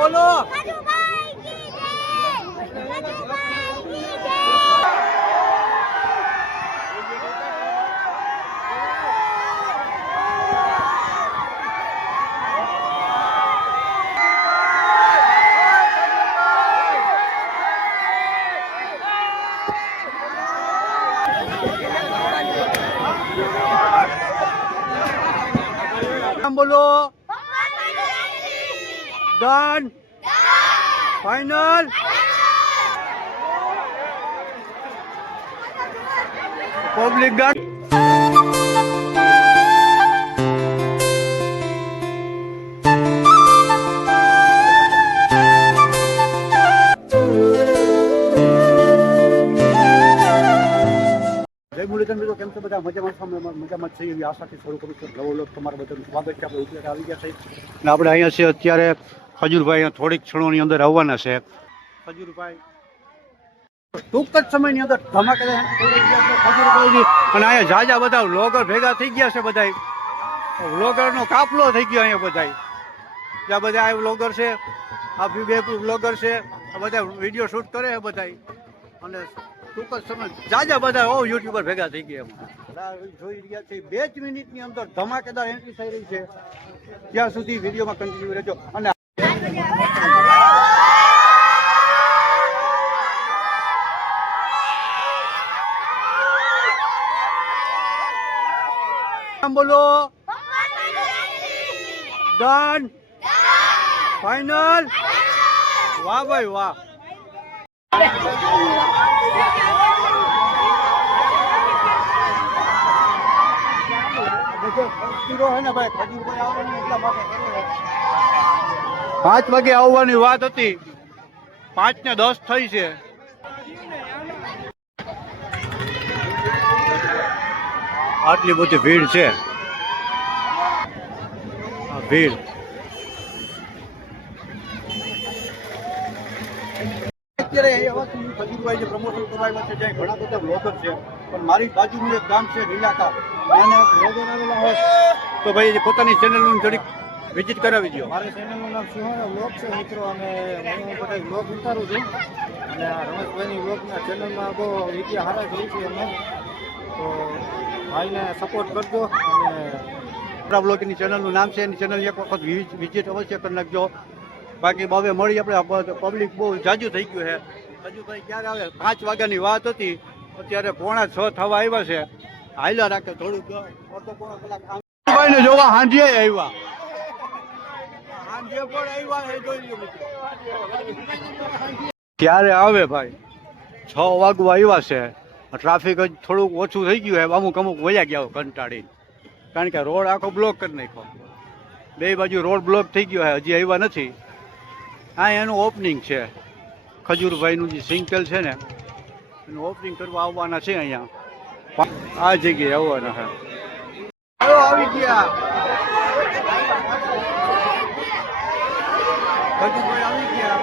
બોલો બોલો done final public guard મિત્રો કેમ છો બધા મજામાં છે એવી આશાથી શરૂ કરું છું. નવો લોક તમારા બધાનું સ્વાગત છે. આપણે ઉત્તર આવી ગયા છે અને આપણે અહીંયા છે અત્યારે ખજૂરભાઈ અહીંયા થોડીક ક્ષણોની અંદર આવવાના છે. ખજૂરભાઈ ટૂંક જ સમયની અંદર ધમાકેદાર ખજૂરભાઈની અને અહીંયા જાજા બધા વ્લોગર ભેગા થઈ ગયા છે. બધા વ્લોગરનો કાફલો થઈ ગયો અહીંયા બધા જ્યાં બધા આ વ્લોગર છે, આ બે વ્લોગર છે, આ બધા વિડીયો શૂટ કરે છે બધા અને ટૂંક જ સમય જાજા બધા યુટ્યુબર ભેગા થઈ ગયા જોઈ રહ્યા છે. 2 જ મિનિટની અંદર ધમાકેદાર એન્ટ્રી થઈ રહી છે. ત્યાં સુધી વિડીયોમાં કન્ટિન્યુ રહેજો. અને બોલો ડન ફાઇનલ વાહ ભાઈ વાહ હે ભાઈ ખજૂરભાઈ આવવાની એટલા માટે 5 વાગે આવવાની વાત હતી, 5:10 થઈ છે. આટલી બધી ભીડ છે. ભીડ અત્યારે ખજૂરભાઈ જે પ્રમોશન કરાવ્યા છે જ્યાં ઘણા બધા બ્લોગર છે, પણ મારી બાજુનું એક ગામ છે લીલાકા, નાના બ્લોગર આવેલા હોય તો ભાઈ પોતાની ચેનલનું થોડીક વિઝિટ કરાવી દો. મારી ચેનલનું નામ સિંહોનો વ્લોગ છે મિત્રો, અને હું બધા વ્લોગ ઉતારું છું અને આ રમેશભાઈની વ્લોગના ચેનલમાં બહુ વિડીયો સારા જોઈ છે અમે, તો ભાઈને સપોર્ટ કરજો. અને આપણા બ્લોગની ચેનલનું નામ છે, એની ચેનલ એક વખત વિઝિટ અવશ્ય કરી નાખજો. બાકી હવે મળી આપણે પબ્લિક બહુ જાજુ થઈ ગયું છે. ખજૂરભાઈ ક્યારે આવે? 5 વાગ્યાની વાત હતી, અત્યારે 5:45 થવા આવ્યા છે. હાઈલા રાખે થોડુંક અડધો પોણો કલાક ખજૂરભાઈને જોવા હાંજે આવ્યા, હાંજે પણ આવ્યા એ જોઈ લો મિત્રો. ક્યારે આવે ભાઈ? 6 વાગવા આવ્યા છે. ટ્રાફિક જ થોડુંક ઓછું થઈ ગયું છે. અમુક વયા ગયા કંટાળી, કારણ કે રોડ આખો બ્લોક કરી નાખ્યો. 2 બાજુ રોડ બ્લોક થઈ ગયો છે, હજી આવ્યા નથી. આ એનું ઓપનિંગ છે. ખજૂરભાઈનું જે સિંગલ છે ને એનું ઓપનિંગ કરવા આવવાના છે. અહીંયા આ જગ્યાએ આવવાના છે. આવી ગયા ખજૂરભાઈ, આવી ગયા.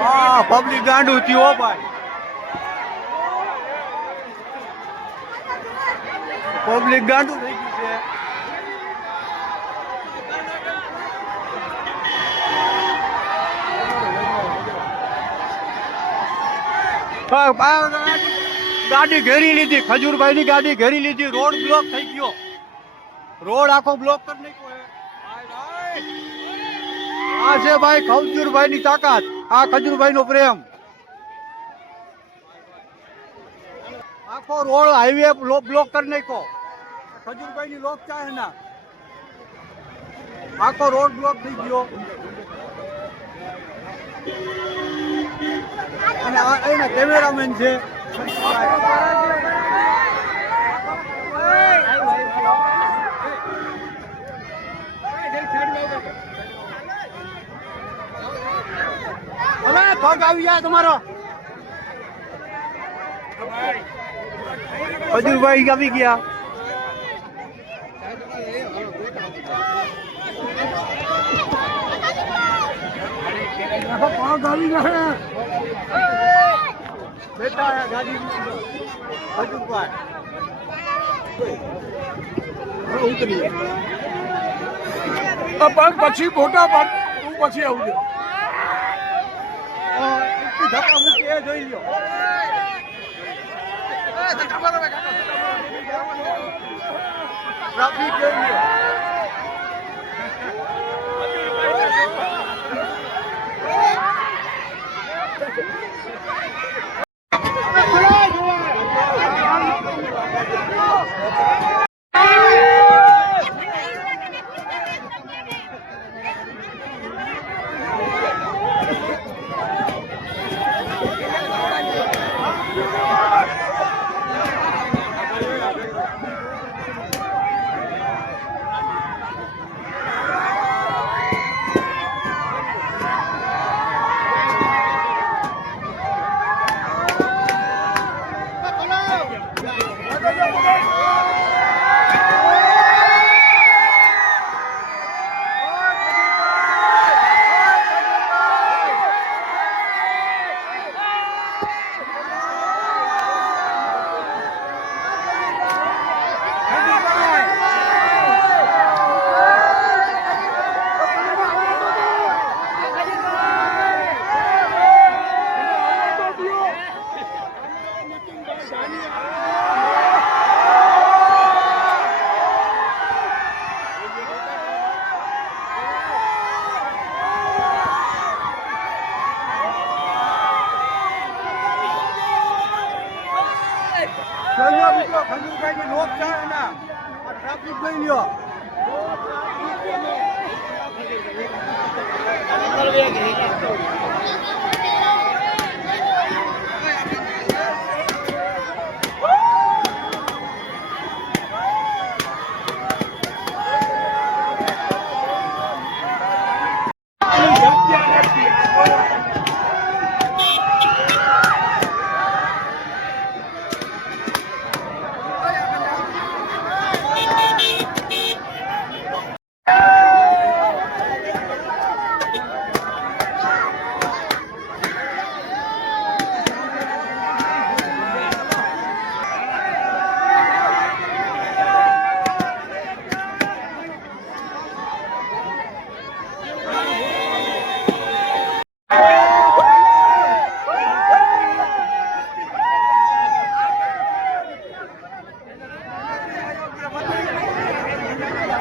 હા, પબ્લિક ગાંડું થયું હો ભાઈ, પબ્લિક ગાંડું થઈ ગયું છે. ગાડી ઘેરી લીધી, ખજૂરભાઈ ની ગાડી ઘેરી લીધી. રોડ બ્લોક થઈ ગયો, રોડ આખો બ્લોક કરી નાખ્યો. આ છે ભાઈ ખજૂરભાઈ ની તાકાત, આ ખજૂરભાઈ નો પ્રેમ. આખો રોડ હાઈવે બ્લોક કરી નાખ્યો. ખજૂરભાઈ ની લોક ચાહે ના, આખો રોડ બ્લોક થઈ ગયો. અને એના કેમેરામેન છે. હવે પગ આવી જાય તમારો. ખજૂરભાઈ આવી ગયા. બેટા ગાડી ખજૂરભાઈ પગ પછી ફોટા પાડ તું પછી આવજો ધક્કા મૂકી એ જોઈ લ્યો. ટ્રાફિક જોઈ લ્યો. ખજૂરભાઈની નોક છે ને આ ટ્રાફિક જોઈ લ્યો.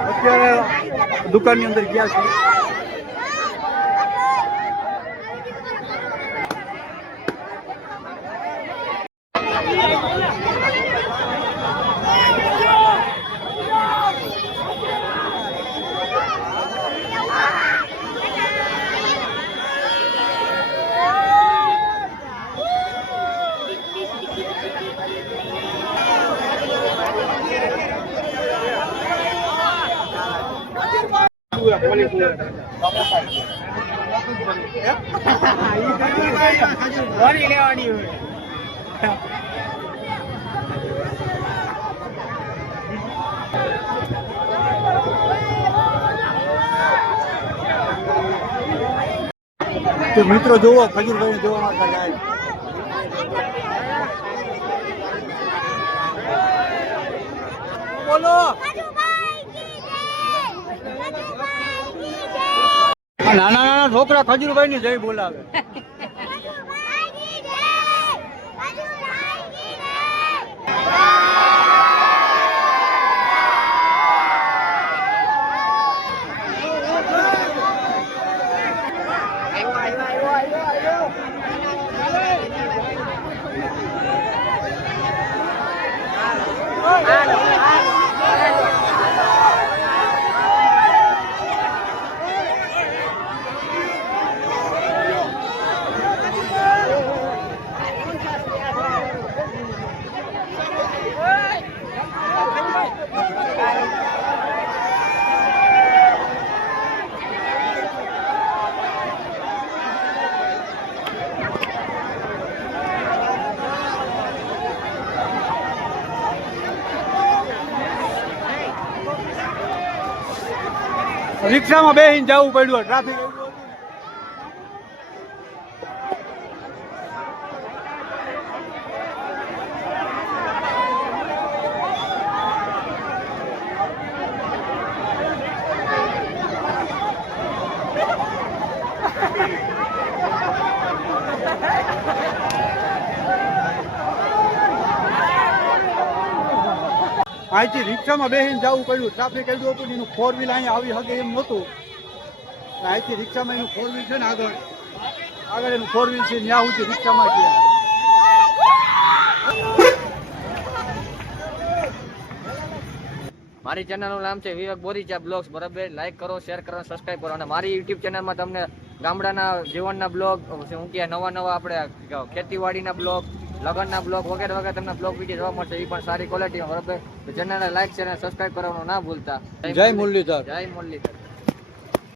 અત્યારે દુકાનની અંદર ગયા છે. લેવાની હોય તો મિત્રો જોવો ખજૂરભાઈ જોવા માટે જાય. બોલો નાના નાના છોકરા ખજૂરભાઈ ની જય બોલાવે. રિક્ષામાં બેસીને જવું પડ્યું ટ્રાફિક. અહીંથી રિક્ષામાં બેસીને જવું પડ્યું, ટ્રાફિક એટલું હતું ને એનું 4 વ્હીલ અહીંયા આવી શકે એમ નહોતું. અહીંથી રિક્ષામાં એનું 4 વ્હીલ છે ને આગળ એનું 4 વ્હીલ છે ત્યાં સુધી રિક્ષામાં ગયા. મારી ચેનલનું નામ છે વિવેક બોરીચા બ્લોગ્સ. બરાબર, લાઈક કરો, શેર કરો, સબસ્ક્રાઈબ કરો. અને મારી યુટ્યુબ ચેનલમાં તમને ગામડાના જીવનના બ્લોગ, શું કે નવા આપણે ખેતીવાડીના બ્લોગ, લગ્નના બ્લોગ વગેરે વગેરે તમને બ્લોગ વિડીયો જોવા મળશે. એ પણ સારી ક્વોલિટીમાં. બરાબર, તો ચેનલને લાઈક શેર અને સબસ્ક્રાઈબ કરવાનું ના ભૂલતા. જય મુરલીધર. જય મુરલીધર.